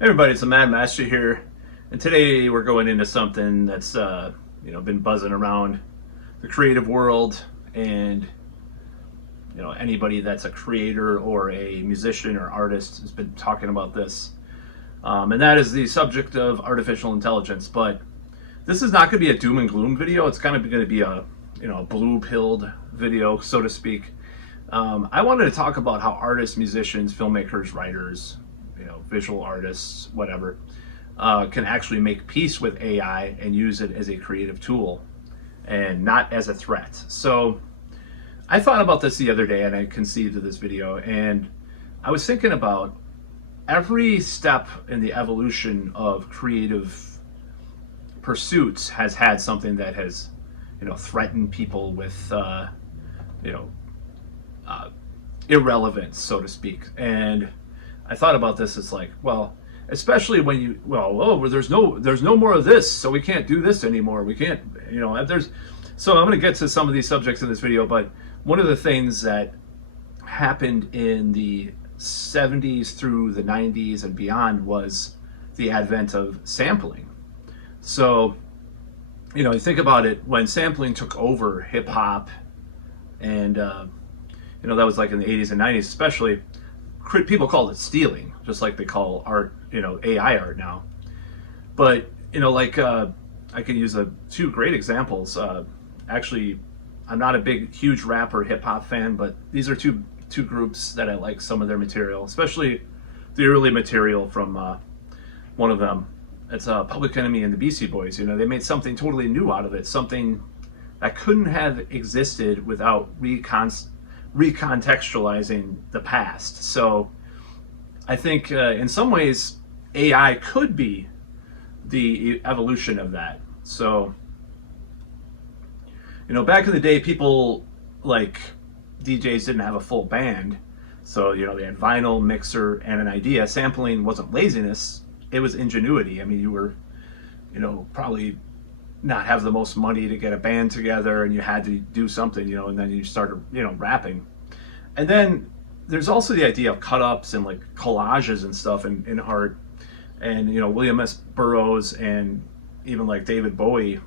Hey everybody, it's the MadMattster here, and today we're going into something that's been buzzing around the creative world, and anybody that's a creator or a musician or artist has been talking about this, and that is the subject of artificial intelligence. But this is not going to be a doom and gloom video. It's kind of going to be a blue-pilled video, so to speak. I wanted to talk about how artists, musicians, filmmakers, writers, visual artists, whatever, can actually make peace with AI and use it as a creative tool and not as a threat. So I thought about this the other day and I conceived of this video, and I was thinking about every step in the evolution of creative pursuits has had something that has, threatened people with, irrelevance, so to speak. And I thought about this. It's like, well, especially when there's no more of this, so we can't do this anymore. We can't, So I'm going to get to some of these subjects in this video, but one of the things that happened in the 70s through the 90s and beyond was the advent of sampling. So, you think about it, when sampling took over hip hop, and that was like in the 80s and 90s, especially. People called it stealing, just like they call art, AI art now. But I can use two great examples. Actually, I'm not a huge rap or hip hop fan, but these are two groups that I like some of their material, especially the early material from one of them. It's Public Enemy and the Beastie Boys. They made something totally new out of it, something that couldn't have existed without recontextualizing the past. So I think in some ways AI could be the evolution of that. So back in the day, people like DJs didn't have a full band, so they had vinyl, mixer, and an idea. Sampling wasn't laziness, it was ingenuity. I mean, you were probably not have the most money to get a band together, and you had to do something, and then you started, rapping. And then there's also the idea of cut-ups and like collages and stuff in art. And, William S. Burroughs and even like David Bowie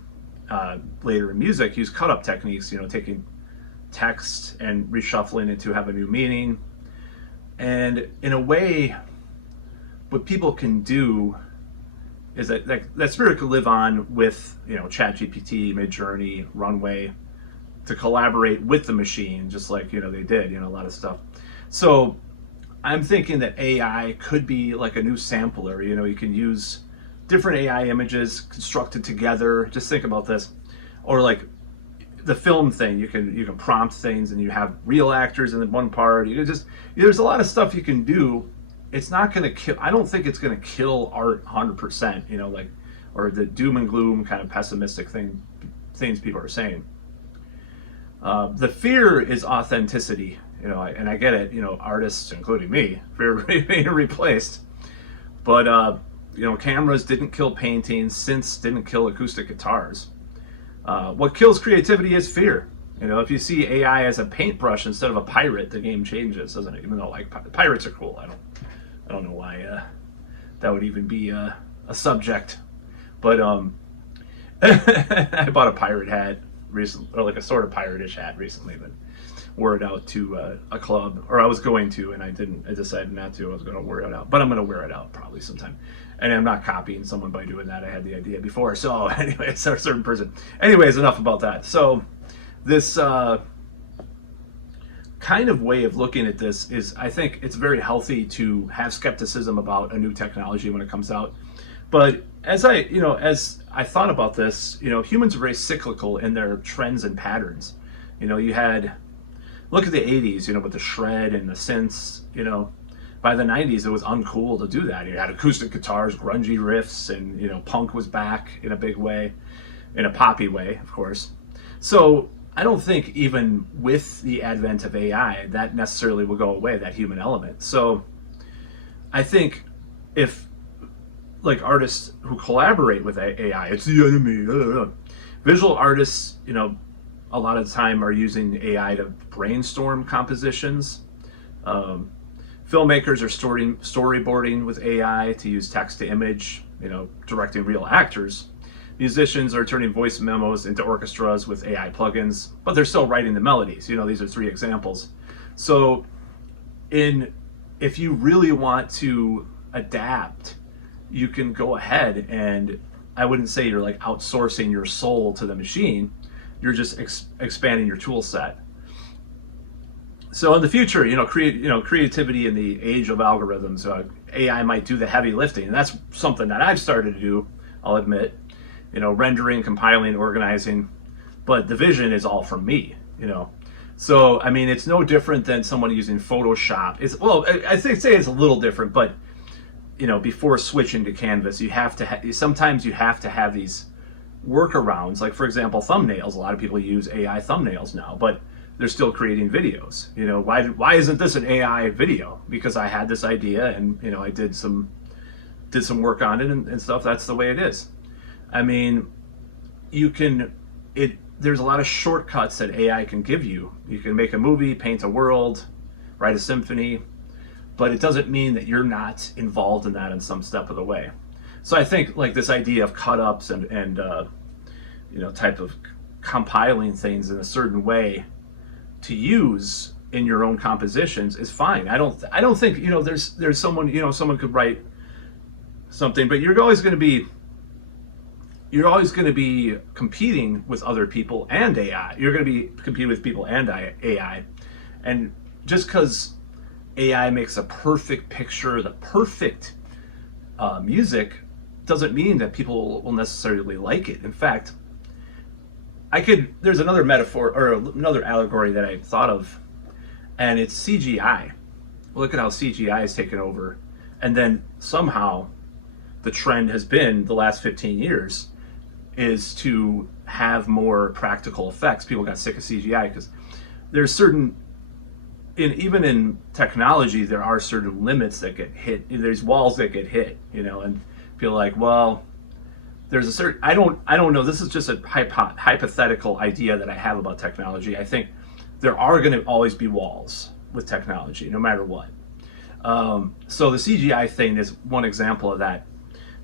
later in music used cut-up techniques, taking text and reshuffling it to have a new meaning. And in a way, what people can do is that spirit could live on with ChatGPT, Midjourney, Runway, to collaborate with the machine, just like they did a lot of stuff. So I'm thinking that AI could be like a new sampler. You can use different AI images constructed together. Just think about this, or like the film thing. You can prompt things, and you have real actors in one part. You can there's a lot of stuff you can do. It's not going to kill. I don't think it's going to kill art 100%. Or the doom and gloom kind of pessimistic things people are saying. The fear is authenticity, and I get it. Artists, including me, fear being replaced. But cameras didn't kill paintings. Synths didn't kill acoustic guitars. What kills creativity is fear. If you see AI as a paintbrush instead of a pirate, the game changes, doesn't it? Even though pirates are cool, I don't know why that would even be a subject. But I bought a pirate hat recently, or like a sort of pirate-ish hat recently, but wore it out to a club, or I was going to, and I didn't. I decided not to. I was going to wear it out, but I'm going to wear it out probably sometime. And I'm not copying someone by doing that. I had the idea before. So anyway, it's a certain person. Anyways, enough about that. So this kind of way of looking at this is, I think it's very healthy to have skepticism about a new technology when it comes out. But as I thought about this, humans are very cyclical in their trends and patterns. You had, look at the 80s, with the shred and the synths. By the 90s, it was uncool to do that. You had acoustic guitars, grungy riffs, and punk was back in a big way, in a poppy way, of course. So I don't think even with the advent of AI, that necessarily will go away, that human element. So I think if like artists who collaborate with AI, it's the enemy. Visual artists, a lot of the time are using AI to brainstorm compositions. Filmmakers are storyboarding with AI to use text to image, directing real actors. Musicians are turning voice memos into orchestras with AI plugins, but they're still writing the melodies. These are 3 examples. So if you really want to adapt, you can go ahead, and I wouldn't say you're like outsourcing your soul to the machine. You're just expanding your tool set. So in the future, creativity in the age of algorithms, AI might do the heavy lifting, and that's something that I've started to do, I'll admit, rendering, compiling, organizing, but the vision is all from me, So, I mean, it's no different than someone using Photoshop. I think say it's a little different, but, before switching to Canvas, sometimes you have to have these workarounds. Like, for example, thumbnails. A lot of people use AI thumbnails now, but they're still creating videos. Why isn't this an AI video? Because I had this idea, and, I did some work on it and stuff. That's the way it is. I mean, there's a lot of shortcuts that AI can give you. You can make a movie, paint a world, write a symphony, but it doesn't mean that you're not involved in that in some step of the way. So I think like this idea of cut-ups and type of compiling things in a certain way to use in your own compositions is fine. I don't think there's someone could write something, but you're always going to be competing with other people and AI. You're going to be competing with people and AI. And just because AI makes a perfect picture, the perfect music, doesn't mean that people will necessarily like it. In fact, there's another metaphor or another allegory that I thought of, and it's CGI. Look at how CGI has taken over. And then somehow the trend has been the last 15 years is to have more practical effects. People got sick of CGI because there's even in technology, there are certain limits that get hit. There's walls that get hit, and feel like, well, there's a certain, I don't know. This is just a hypothetical idea that I have about technology. I think there are going to always be walls with technology, no matter what. So the CGI thing is one example of that.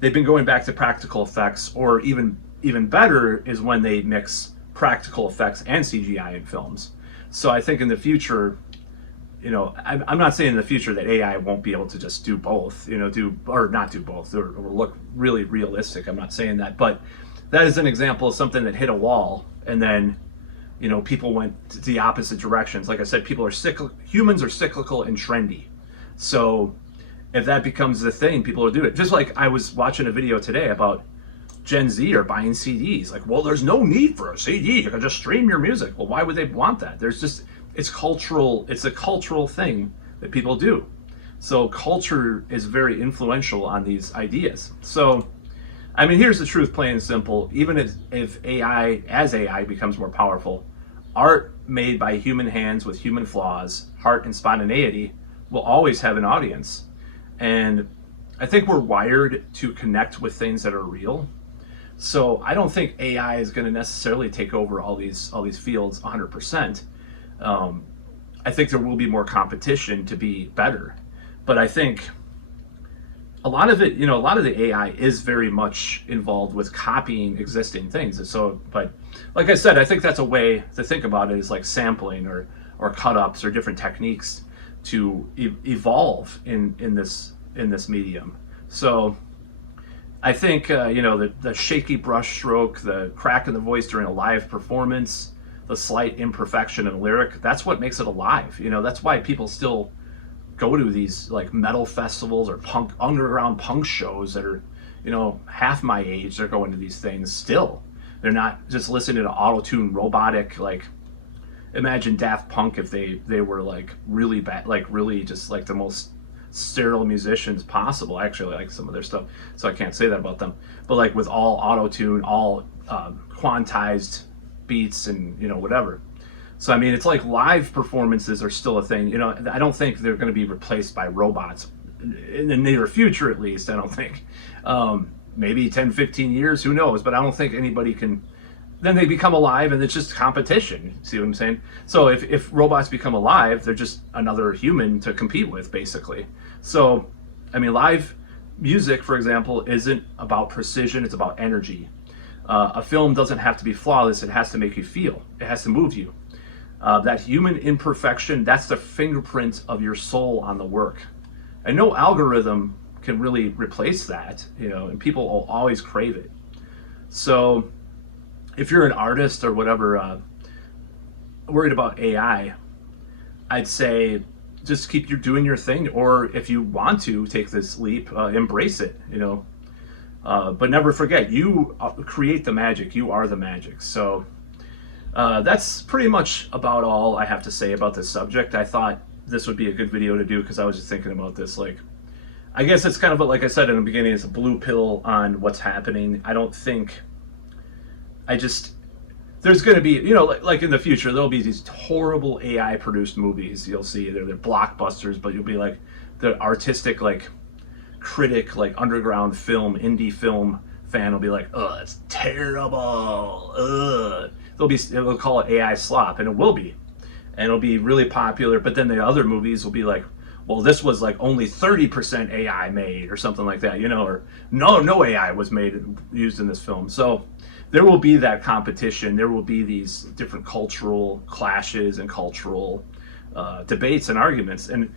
They've been going back to practical effects, or even better is when they mix practical effects and CGI in films. So I think in the future, I'm not saying in the future that AI won't be able to just do both, or not do both, or look really realistic. I'm not saying that, but that is an example of something that hit a wall, and then, people went to the opposite directions. Like I said, humans are cyclical and trendy. So if that becomes the thing, people will do it. Just like I was watching a video today about Gen Z are buying CDs. Like, well, there's no need for a CD. You can just stream your music. Well, why would they want that? It's cultural. It's a cultural thing that people do. So culture is very influential on these ideas. So, I mean, here's the truth, plain and simple. Even if AI becomes more powerful, art made by human hands with human flaws, heart and spontaneity will always have an audience. And I think we're wired to connect with things that are real. So I don't think AI is going to necessarily take over all these fields 100%. I think there will be more competition to be better, but I think a lot of it, a lot of the AI is very much involved with copying existing things. And so, but like I said, I think that's a way to think about it, is like sampling or cut-ups or different techniques to evolve in this medium. So I think the shaky brush stroke, the crack in the voice during a live performance, the slight imperfection in a lyric, that's what makes it alive. That's why people still go to these like metal festivals or underground punk shows that are, half my age. They're going to these things still. They're not just listening to auto-tune robotic, like, imagine Daft Punk if they were like really bad, like really just like the most sterile musicians possible. I actually like some of their stuff, so I can't say that about them, but like with all auto-tune, all quantized beats and whatever. So I mean, it's like live performances are still a thing. I don't think they're going to be replaced by robots in the near future, at least. I don't think. Maybe 10-15 years, who knows, but I don't think anybody can then they become alive, and it's just competition. See what I'm saying? So if robots become alive, they're just another human to compete with, basically. So, I mean, live music, for example, isn't about precision, it's about energy. A film doesn't have to be flawless, it has to make you feel, it has to move you. That human imperfection, that's the fingerprint of your soul on the work. And no algorithm can really replace that, and people will always crave it. So if you're an artist or whatever, worried about AI, I'd say just keep doing your thing, or if you want to take this leap, embrace it, but never forget, you create the magic, you are the magic. So that's pretty much about all I have to say about this subject. I thought this would be a good video to do because I was just thinking about this. Like, I guess it's kind of like I said in the beginning, it's a blue pill on what's happening. I don't think, there's going to be, like in the future, there'll be these horrible AI produced movies. You'll see they're blockbusters, but you'll be like the artistic, like critic, like underground film, indie film fan will be like, oh, it's terrible. They'll call it AI slop, and it will be. And it'll be really popular, but then the other movies will be like, well, this was like only 30% AI made or something like that, or no AI was used in this film. So there will be that competition. There will be these different cultural clashes and cultural debates and arguments. And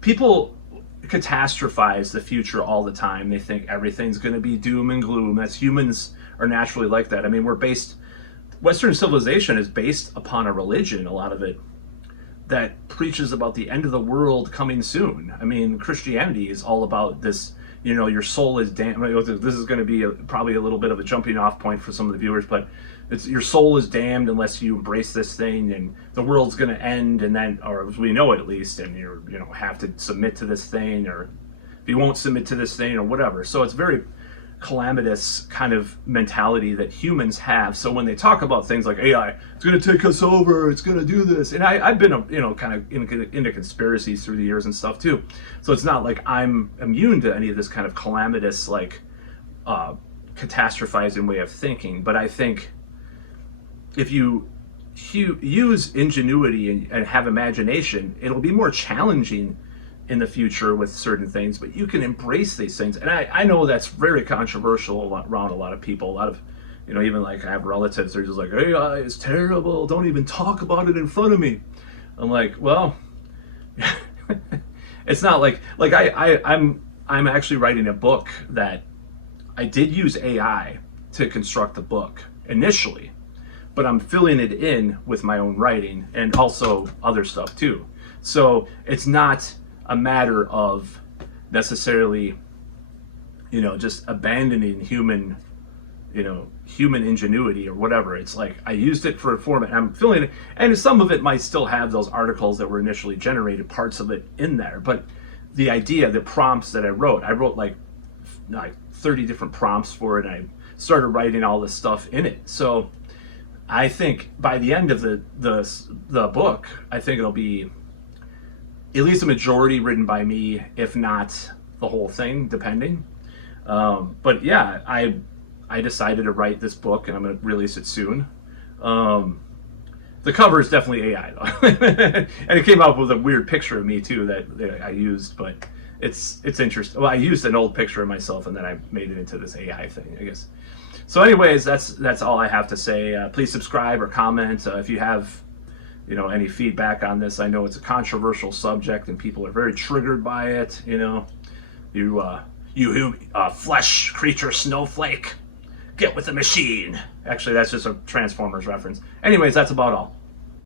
people catastrophize the future all the time. They think everything's going to be doom and gloom. Humans are naturally like that. I mean, Western civilization is based upon a religion, a lot of it, that preaches about the end of the world coming soon. I mean, Christianity is all about this, your soul is damned. This is going to be probably a little bit of a jumping off point for some of the viewers, but it's your soul is damned unless you embrace this thing, and the world's going to end, and then, or as we know it at least, and you have to submit to this thing, or if you won't submit to this thing or whatever. So it's very calamitous kind of mentality that humans have. So when they talk about things like AI, it's going to take us over, it's going to do this, and I've been kind of into conspiracies through the years and stuff too. So it's not like I'm immune to any of this kind of calamitous, like catastrophizing way of thinking. But I think if you use ingenuity and have imagination, it'll be more challenging in the future with certain things, but you can embrace these things. And I know that's very controversial around a lot of people. A lot of, even like I have relatives, they're just like, AI is terrible, don't even talk about it in front of me. I'm like, well, it's not like I'm actually writing a book that I did use AI to construct the book initially, but I'm filling it in with my own writing and also other stuff too. So it's not a matter of necessarily, just abandoning human ingenuity or whatever. It's like I used it for a format, and I'm filling it, and some of it might still have those articles that were initially generated, parts of it in there. But the idea, the prompts that I wrote like 30 different prompts for it, and I started writing all this stuff in it. So I think by the end of the book, I think it'll be at least a majority written by me, if not the whole thing, depending. But yeah, I decided to write this book, and I'm going to release it soon. The cover is definitely AI though, and it came up with a weird picture of me too that I used, but it's interesting. Well, I used an old picture of myself, and then I made it into this AI thing, I guess. So, anyways, that's all I have to say. Please subscribe or comment if you have any feedback on this. I know it's a controversial subject and people are very triggered by it. You flesh creature snowflake, get with the machine. Actually, that's just a Transformers reference. Anyways, that's about all.